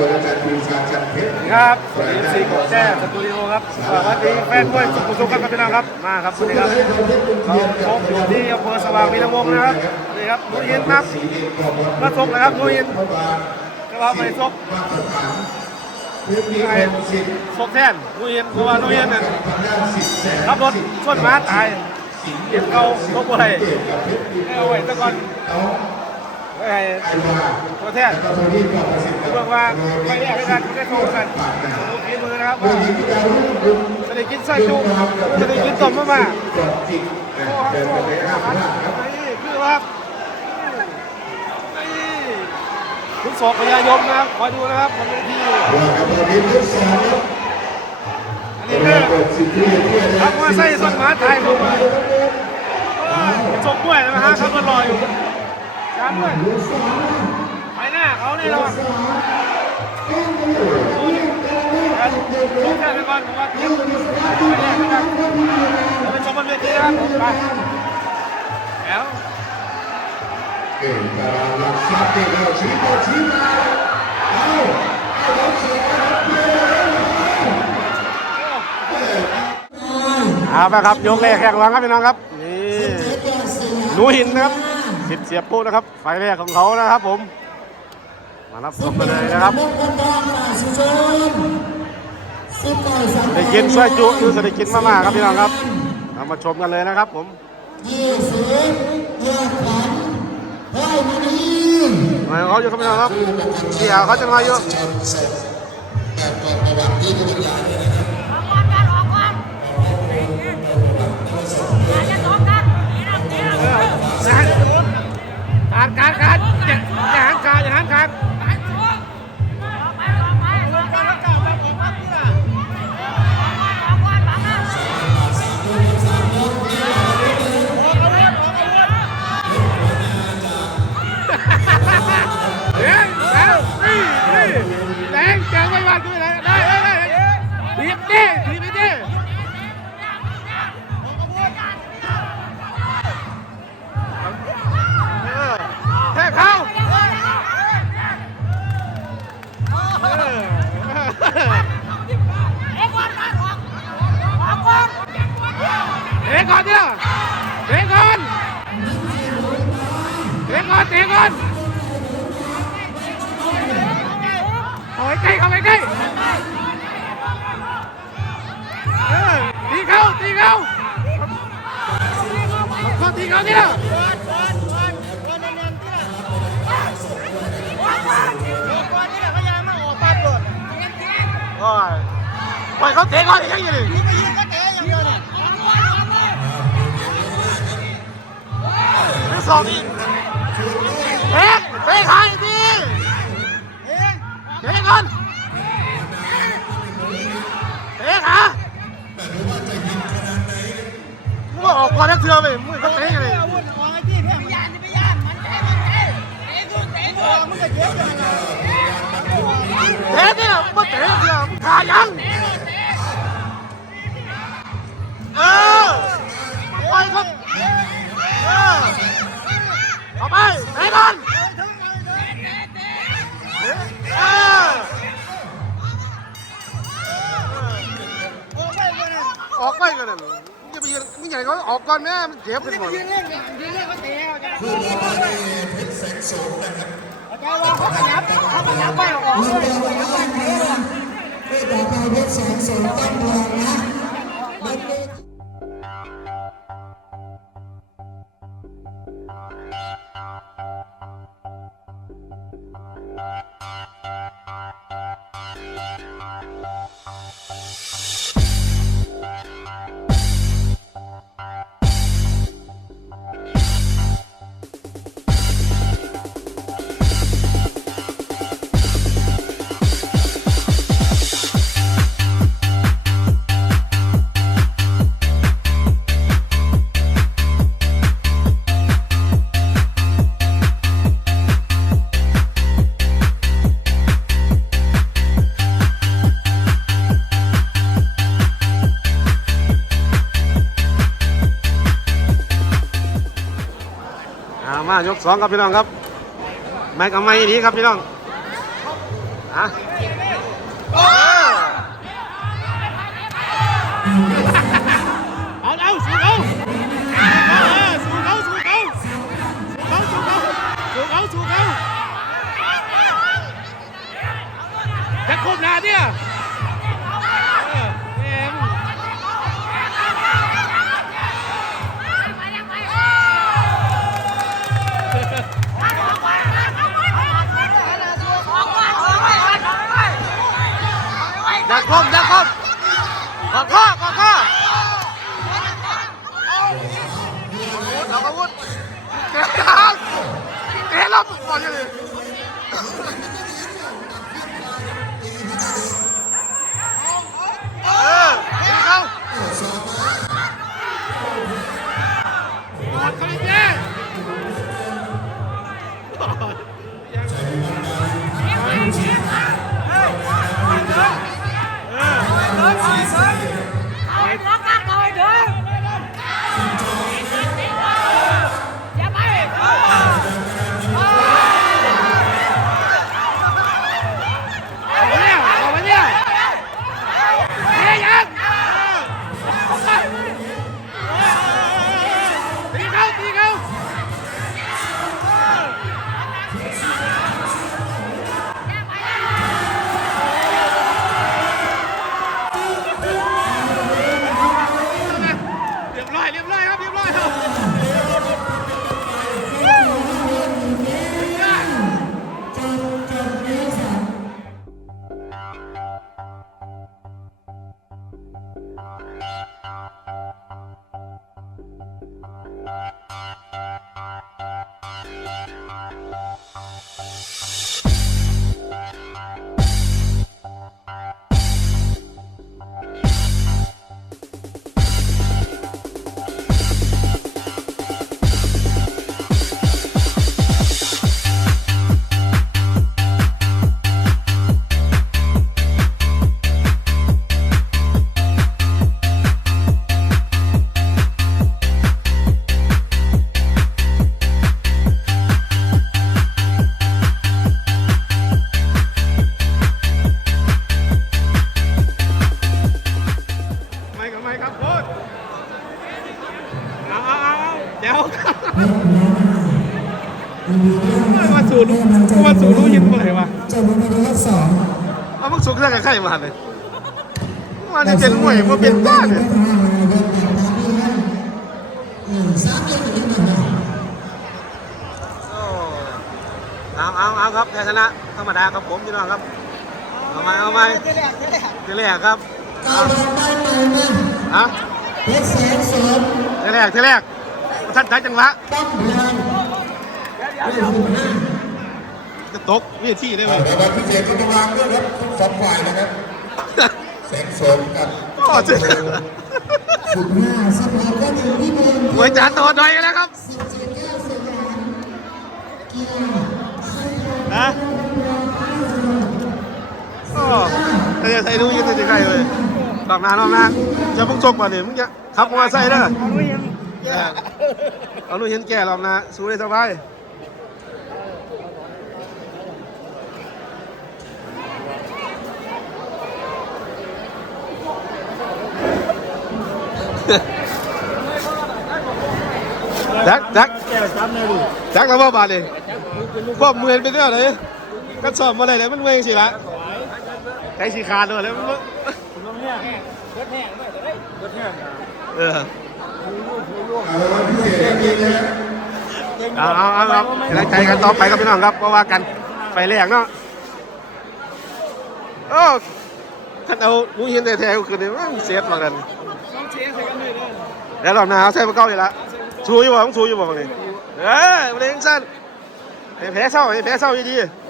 วจอาจารย์ปีชาจันเพชรครับสีโกบแจ้สตูดิโอครับสวัสดีแฟนมวยสุขุมสุขครับพี่น้องครับ มาครับสวัสดีครับเราพบอยู่ที่อำเภอสว่างวีรวงศ์นะครับนี่ครับนุ้ยเย็นครับมาส่งนะครับนุ้ยเย็นก็ว่าไปส่งพื้นที่โครงสิทธิ์ส่งแทนนุ้ยเย็นเพราะว่านุ้ยเย็นเนี่ยขับรถชนม้าตายเก็บเขาลบอะไรเอาไว้ตะกอน ไว้ให้ไอวาตัวแทนแล้วก็โทนี่ก็ประสิทธิ์เรื่องว่าไปแยกด้วยกันได้โทรกันดูฝีมือนะครับโดยว่าหญิงที่ดาวรุ่งบุญจะได้กินไส้จุกจะได้กินต้มมามากดจิตเดินไปเลยห้าพลาดครับนี่คือว่านี่คุณศอกพญายมนะครับคอยดูนะครับบนเวทีว่าที่อันนี้คือทธิ์ที่เที่ยวทักมาไส้ส่วนหมาไทยผมจบด้วยนะฮะเขาก็รออยู่ารด้วยไปหน้าเขาเนี่ยเราดูแค่ไปก่อนผมว่าเดี๋ยวไปแยกนะครับเราไปชมบนเวทีนะครับไปแล้วเก่งตารางหลักทรัพย์เด็กเราชี้ต่อชี้มาเอาเอาเราเสียครับเย้เอาไปครับยกเลขแข่งหวังครับพี่น้องครับนี่หนูหินนะครับ สิบเสียบปุ๊นะครับ ไฟแรกของเขานะครับผม มารับชมกันเลยนะครับได้กินช่วยจุหรือจะได้กินมาม่าครับพี่น้องครับเรามาชมกันเลยนะครับผมยี่สิบแยกขันให้มานีมาเขาอยู่ครับพี่น้องครับเกี่ยวเขาจะมาอยู่ การการการอย่าหาหันการอย่าหันการ ก่อนเอนเอาไว้ใกล้เอาไว้ใกล้เออตีเขาตีเขาขาตีเขาเนี่ยโอ้ยปล่อยเขาเตะก่อนอย่างนี้ดิไม่สองอีกะเตะขาอีกทีเตะก่อนเตะขามึงก็ออกก่อนนะเถื่อไปมึงก็เตะกันเลยเตะเนี่ยมึงเตะเถื่อมึงขายัง เขาออกก่อนแม่มันเจ็บเป็นหมดผู้บาดเจ็บเพชรแสงโสมนะครับลูกต่อไปเพชรแสงโสมตั้งทองนะมันมี ยกสองครับพี่น้องครับแม็กเอาไม้ดีครับพี่น้องอะ เร มื่อไหร่วะจบลงไปในรอบสองเอามึงสุกเรื่องกับใครมาเลยมาในเจนมวยมาเป็นบ้านี่ยสาเดือนอยู่ที่นั่นนะเอาเอาเอาครับแพ้ชนะธรรมดาครับผมพี่น้องครับ เอาไหมเอาไหมทีแรกครับก้าวเดินได้ไหมนะฮะเพชรแสนสมทีแรกทีแรกท่านใช้จังหวะตั้มพลังเรื่องสิบห้า จะตกวิธีได้ไหมรางวัลพิเศษก็ต้องวางด้วยครับทั้งสองฝ่ายนะครับแสงโสมกับโอ้เจ๊สิบห้าสิบหกก็ถึงที่เดิมหวยจานตัวหน่อยแล้วครับสิบเจ็ดเก้าสยามเกียร์นะโอ้ถ้าจะใส่ดูยืนจะใครเลยลองนาลองนาจะพุ่งชกมาเนี่ยมึงจะขับมอเตอร์ไซค์เด้อเออเอาหนูเห็นแก่ลองนาสู้ได้สบาย จักจักจักแล้วว่าบาดเลยพวกมือเป็นเรื่องอะไรก็สอบมาเลยเลยมันเมื่อยสิละใจสีขาดเลยแล้วมันเออเอาเอาเอาเอากำลังใจกันต่อไปครับพี่น้องครับเพราะว่ากันไฟแรงเนาะโอ้ท่านเอาลุงเห็นแต่แท้ๆคือเนี่ยมันเสียบมากัน แล้วหลับหน้าเอาใส่ปลาเก้าอีกละชูอยู่บ่ต้องชูอยู่บ่บางนี้เออมันเองสั้นให้แพ้เศร้าให้แพ้เศร้าดีๆ